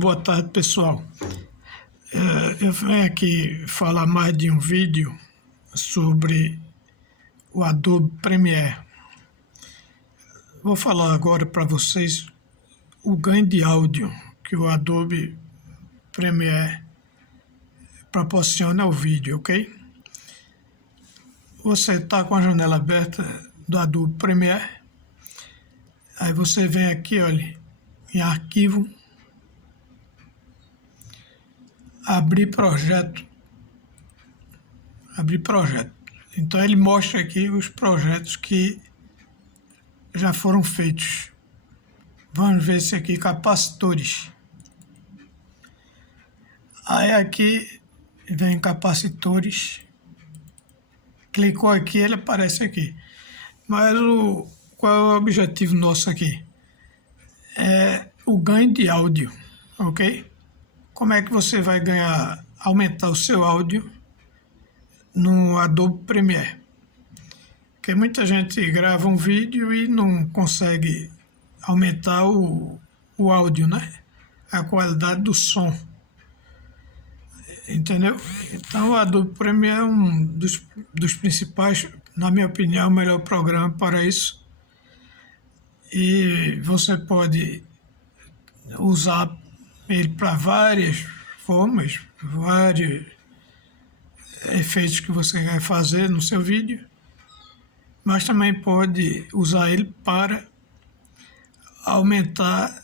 Boa tarde, pessoal. Eu venho aqui falar mais de um vídeo sobre o Adobe Premiere. Vou falar agora para vocês o ganho de áudio que o Adobe Premiere proporciona ao vídeo, ok? Você está com a janela aberta do Adobe Premiere, aí você vem aqui, olha, em Arquivo, Abrir projeto. Então ele mostra aqui os projetos que já foram feitos. Vamos ver esse aqui, capacitores. Aí aqui vem capacitores. Clicou aqui, ele aparece aqui. Mas qual é o objetivo nosso aqui? É o ganho de áudio, ok? Como é que você vai aumentar o seu áudio no Adobe Premiere? Porque muita gente grava um vídeo e não consegue aumentar o áudio, né? A qualidade do som. Entendeu? Então o Adobe Premiere é um dos principais, na minha opinião, o melhor programa para isso. E você pode usar ele para várias formas, vários efeitos que você quer fazer no seu vídeo, mas também pode usar ele para aumentar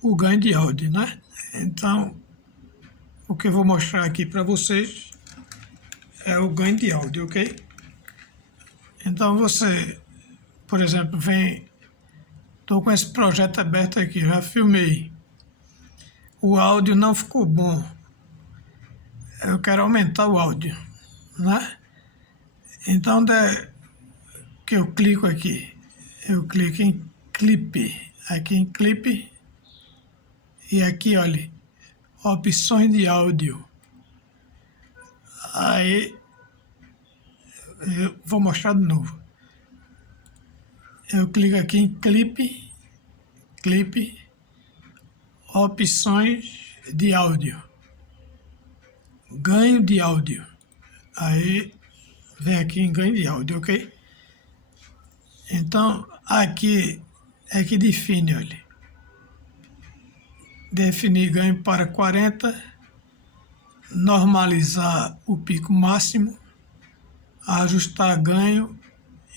o ganho de áudio, né? Então, o que eu vou mostrar aqui para vocês é o ganho de áudio, ok? Então você, por exemplo, estou com esse projeto aberto aqui, já filmei. O áudio não ficou bom. Eu quero aumentar o áudio, né? Então, que eu clico aqui, eu clico em clipe, aqui em clipe, e aqui, olha, opções de áudio. Aí, eu vou mostrar de novo. Eu clico aqui em clipe, opções de áudio, ganho de áudio. Aí, vem aqui em ganho de áudio, ok? Então, aqui é que define, olha. Definir ganho para 40, normalizar o pico máximo, ajustar ganho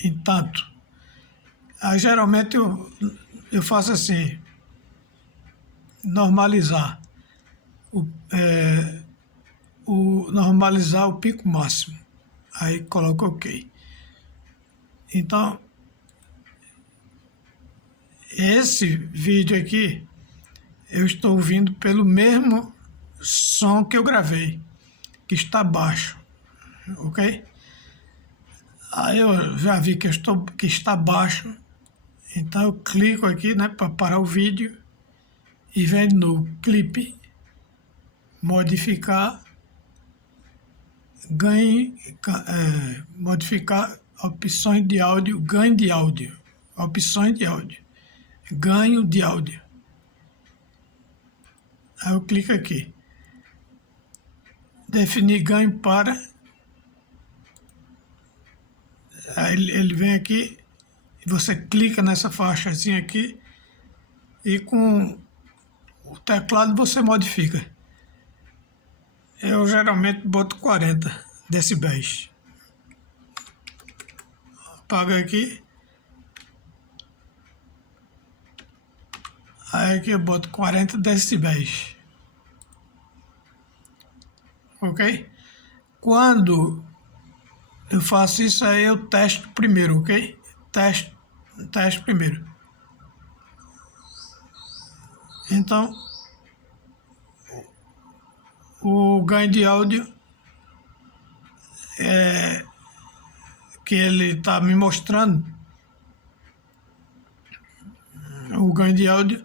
em tanto. Aí, geralmente eu faço assim, normalizar normalizar o pico máximo. Aí coloco OK. Então, esse vídeo aqui, eu estou ouvindo pelo mesmo som que eu gravei, que está baixo, ok? Aí eu já vi que está baixo, então eu clico aqui, né, para parar o vídeo e venho no clipe, modificar, modificar opções de áudio, ganho de áudio, opções de áudio, ganho de áudio. Aí eu clico aqui, definir ganho para, aí ele vem aqui, e você clica nessa faixazinha aqui e com o teclado você modifica. Eu geralmente boto 40 decibéis. Apaga aqui. Aí aqui eu boto 40 decibéis. Ok? Quando eu faço isso aí, eu testo primeiro, ok? Teste primeiro. Então, o ganho de áudio que ele está me mostrando, o ganho de áudio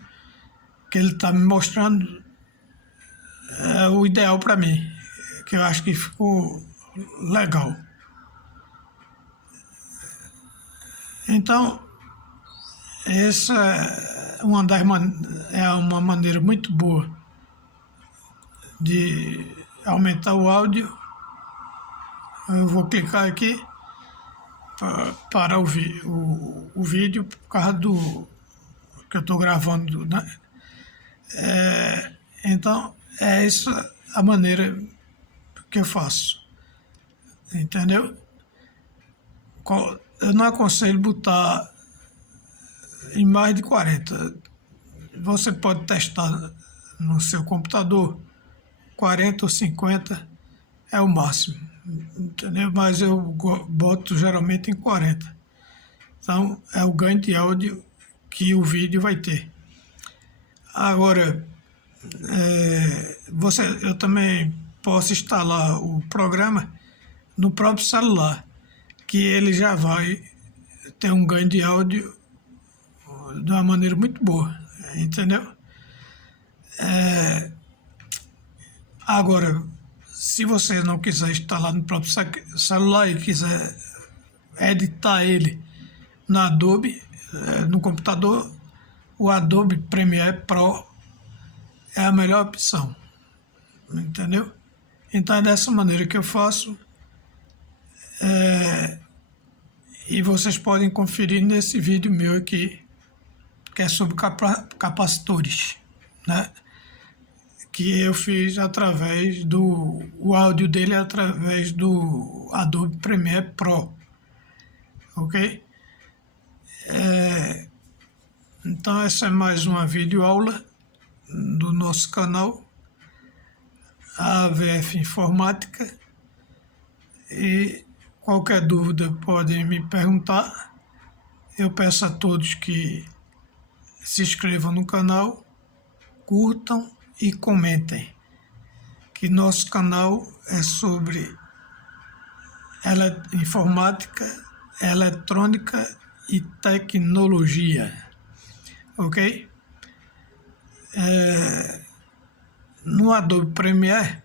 que ele está me mostrando é o ideal para mim, que eu acho que ficou legal. Então, essa é uma maneira muito boa de aumentar o áudio. Eu vou clicar aqui para parar o vídeo por causa do que eu estou gravando, né? Então, é essa a maneira que eu faço, entendeu? Eu não aconselho botar em mais de 40. Você pode testar no seu computador, 40 ou 50 é o máximo, entendeu? Mas eu boto geralmente em 40. Então, é o ganho de áudio que o vídeo vai ter. Agora, eu também posso instalar o programa no próprio celular, que ele já vai ter um ganho de áudio de uma maneira muito boa, entendeu? Agora, se você não quiser instalar no próprio celular e quiser editar ele na Adobe, no computador, o Adobe Premiere Pro é a melhor opção, entendeu? Então é dessa maneira que eu faço, e vocês podem conferir nesse vídeo meu aqui, que é sobre capacitores, né? Que eu fiz através o áudio dele é através do Adobe Premiere Pro, ok? Então essa é mais uma videoaula do nosso canal AVF Informática, e qualquer dúvida podem me perguntar. Eu peço a todos que se inscrevam no canal, curtam e comentem, que nosso canal é sobre informática, eletrônica e tecnologia, ok? No Adobe Premiere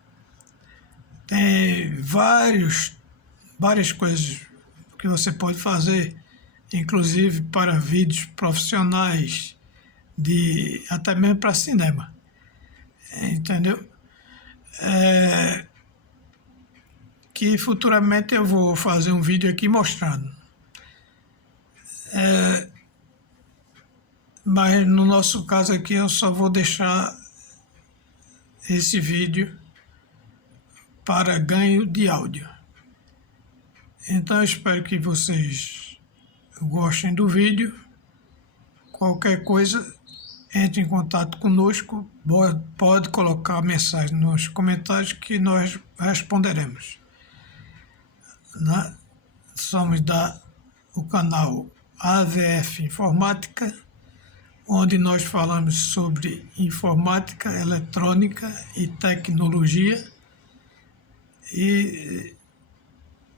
tem várias coisas que você pode fazer, inclusive para vídeos profissionais, até mesmo para cinema, entendeu? Que futuramente eu vou fazer um vídeo aqui mostrando. Mas no nosso caso aqui eu só vou deixar esse vídeo para ganho de áudio. Então eu espero que vocês gostem do vídeo. Qualquer coisa, entre em contato conosco, pode colocar mensagem nos comentários que nós responderemos. Somos o canal AVF Informática, onde nós falamos sobre informática, eletrônica e tecnologia. E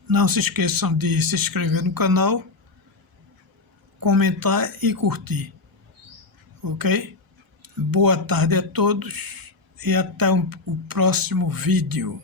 não se esqueçam de se inscrever no canal, comentar e curtir, ok? Boa tarde a todos e até o próximo vídeo.